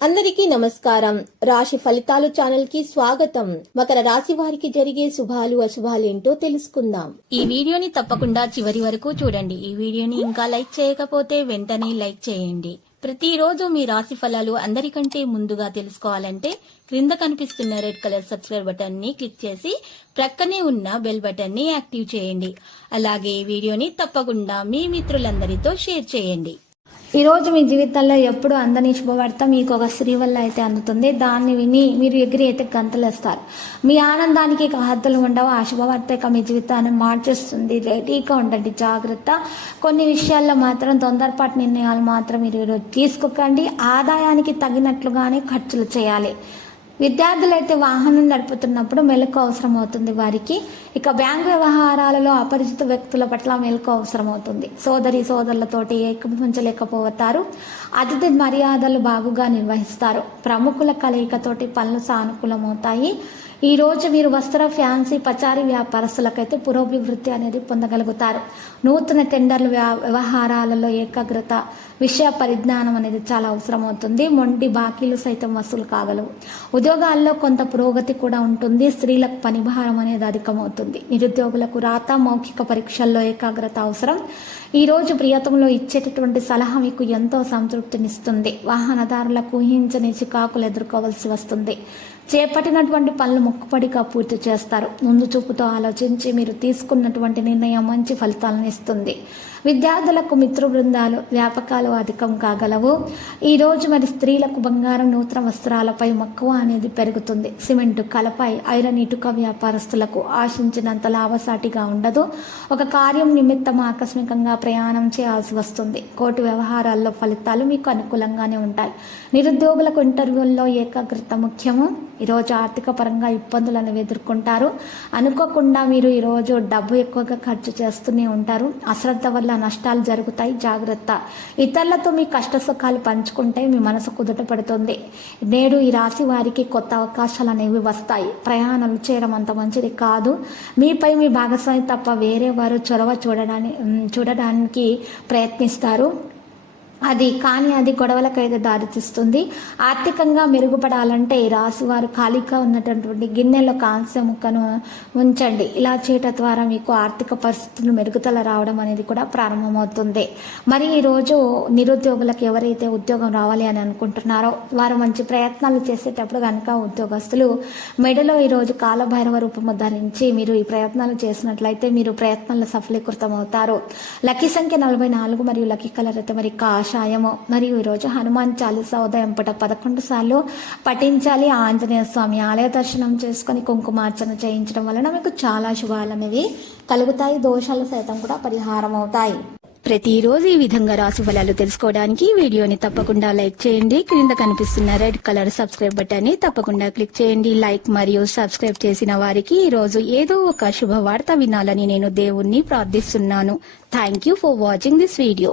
అందరికీ నమస్కారం. రాశి ఫలితాలు ఛానల్ కి స్వాగతం. మకర రాశి వారికి జరిగే శుభాలు అశుభాలు ఏంటో తెలుసుకుందాం. ఈ వీడియోని తప్పకుండా చివరి వరకు చూడండి. ఈ వీడియోని ఇంకా లైక్ చేయకపోతే వెంటనే లైక్ చేయండి. ప్రతిరోజు మీ రాశి ఫలాలు అందరికంటే ముందుగా తెలుసుకోవాలంటే క్రింద కనిపిస్తున్న రెడ్ కలర్ సబ్స్క్రైబ్ బటన్ ని క్లిక్ చేసి ప్రక్కనే ఉన్న బెల్ బటన్ ని యాక్టివ్ చేయండి. అలాగే ఈ వీడియోని తప్పకుండా మీ మిత్రులందరితో షేర్ చేయండి. ఈ రోజు మీ జీవితంలో ఎప్పుడు అందని శుభవార్త మీకు ఒక స్త్రీ వల్ల అయితే అందుతుంది. దాన్ని విని మీరు ఎగిరి అయితే గంతలేస్తారు. మీ ఆనందానికి హద్దులు ఉండవు. ఆ శుభవార్త ఇక మీ జీవితాన్ని మార్చేస్తుంది. రెడీగా ఉండండి, జాగ్రత్త. కొన్ని విషయాల్లో మాత్రం తొందరపాటు నిర్ణయాలు మాత్రం మీరు ఈరోజు తీసుకోకండి. ఆదాయానికి తగినట్లుగానే ఖర్చులు చేయాలి. విద్యార్థులైతే వాహనం నడుపుతున్నప్పుడు మెలకు అవసరం అవుతుంది వారికి. ఇక బ్యాంకు వ్యవహారాలలో అపరిచిత వ్యక్తుల పట్ల మెలకు అవసరం అవుతుంది. సోదరులతోటి ఏకీభవించలేకపోతారు. అతిథి మర్యాదలు బాగుగా నిర్వహిస్తారు. ప్రముఖుల కలయికతోటి పనులు సానుకూలమవుతాయి. ఈ రోజు మీరు వస్త్ర, ఫ్యాన్సీ, పచారీ వ్యాపారస్తులకైతే పురోభివృద్ధి అనేది పొందగలుగుతారు. నూతన టెండర్ల వ్యవహారాలలో ఏకాగ్రత, విషయ పరిజ్ఞానం అనేది చాలా అవసరం అవుతుంది. మొండి బాకీలు సైతం వసూలు కాగలవు. ఉద్యోగాల్లో కొంత పురోగతి కూడా ఉంటుంది. స్త్రీలకు పనిభారం అనేది అధికమవుతుంది. నిరుద్యోగులకు రాత, మౌఖిక పరీక్షల్లో ఏకాగ్రత అవసరం. ఈ రోజు ప్రియతంలో ఇచ్చేటటువంటి సలహా మీకు ఎంతో సంతృప్తినిస్తుంది. వాహనదారులకు ఊహించని చికాకులు ఎదుర్కోవాల్సి వస్తుంది. చేపట్టినటువంటి పనులు మొక్కుపడిగా పూర్తి చేస్తారు. ముందు చూపుతో ఆలోచించి మీరు తీసుకున్నటువంటి నిర్ణయం మంచి ఫలితాలను ఇస్తుంది. విద్యార్థులకు మిత్ర బృందాలు, వ్యాపకాలు అధికం కాగలవు. ఈ రోజు మరి స్త్రీలకు బంగారం, నూతన వస్త్రాలపై మక్కువ అనేది పెరుగుతుంది. సిమెంటు, కలప, ఐరన్, ఇటుక వ్యాపారస్తులకు ఆశించినంత లాభసాటిగా ఉండదు. ఒక కార్యం నిమిత్తం ఆకస్మికంగా ప్రయాణం చేయాల్సి వస్తుంది. కోర్టు వ్యవహారాల్లో ఫలితాలు మీకు అనుకూలంగానే ఉంటాయి. నిరుద్యోగులకు ఇంటర్వ్యూల్లో ఏకాగ్రత ముఖ్యము. ఈరోజు ఆర్థిక పరంగా ఇబ్బందులను ఎదుర్కొంటారు. అనుకోకుండా మీరు ఈరోజు డబ్బు ఎక్కువగా ఖర్చు చేస్తూనే ఉంటారు. అశ్రద్ధ వల్ల నష్టాలు జరుగుతాయి, జాగ్రత్త. ఇతరులతో మీ కష్ట సుఖాలు పంచుకుంటే మీ మనసు కుదుట పడుతుంది. నేడు ఈ రాశి వారికి కొత్త అవకాశాలు అనేవి వస్తాయి. ప్రయాణాలు చేయడం అంత మంచిది కాదు. మీపై మీ భాగస్వామి తప్ప వేరే వారు చొరవ చూడడానికి ప్రయత్నిస్తారు. అది గొడవలకైతే దారితీస్తుంది. ఆర్థికంగా మెరుగుపడాలంటే ఈ రాశి వారు ఖాళీగా ఉన్నటువంటి గిన్నెలో కాంస్య ముక్కను ఉంచండి. ఇలా చేయటం ద్వారా మీకు ఆర్థిక పరిస్థితులు మెరుగుదల రావడం అనేది కూడా ప్రారంభమవుతుంది. మరి ఈరోజు నిరుద్యోగులకు ఎవరైతే ఉద్యోగం రావాలి అని అనుకుంటున్నారో వారు మంచి ప్రయత్నాలు చేసేటప్పుడు కనుక ఉద్యోగస్తులు మెడలో ఈరోజు కాలభైరవ రూపము ధరించి మీరు ఈ ప్రయత్నాలు చేసినట్లయితే మీరు ప్రయత్నాలు సఫలీకృతం అవుతారు. లక్కీ సంఖ్య 44 మరియు లక్కీ కలర్ అయితే మరి కాషాయము. మరియు ఈరోజు హనుమాన్ చాలీసా ఉదయం పూట 11 సార్లు పఠించాలి. ఆంజనేయ స్వామి ఆలయ దర్శనం చేసుకుని కుంకుమార్చన చేయించడం వలన మీకు చాలా శుభాలు అనేవి కలుగుతాయి. దోషాలు సైతం కూడా పరిహారం అవుతాయి. ప్రతిరోజు ఈ విధంగా రాశి ఫలాలు తెలుసుకోవడానికి వీడియోని తప్పకుండా లైక్ చేయండి. క్రింద కనిపిస్తున్న రెడ్ కలర్ సబ్స్క్రైబ్ బటన్ ని తప్పకుండా క్లిక్ చేయండి. లైక్ మరియు సబ్స్క్రైబ్ చేసిన వారికి ఈ రోజు ఏదో ఒక శుభవార్త వినాలని నేను దేవుణ్ణి ప్రార్థిస్తున్నాను. Thank you for watching this video.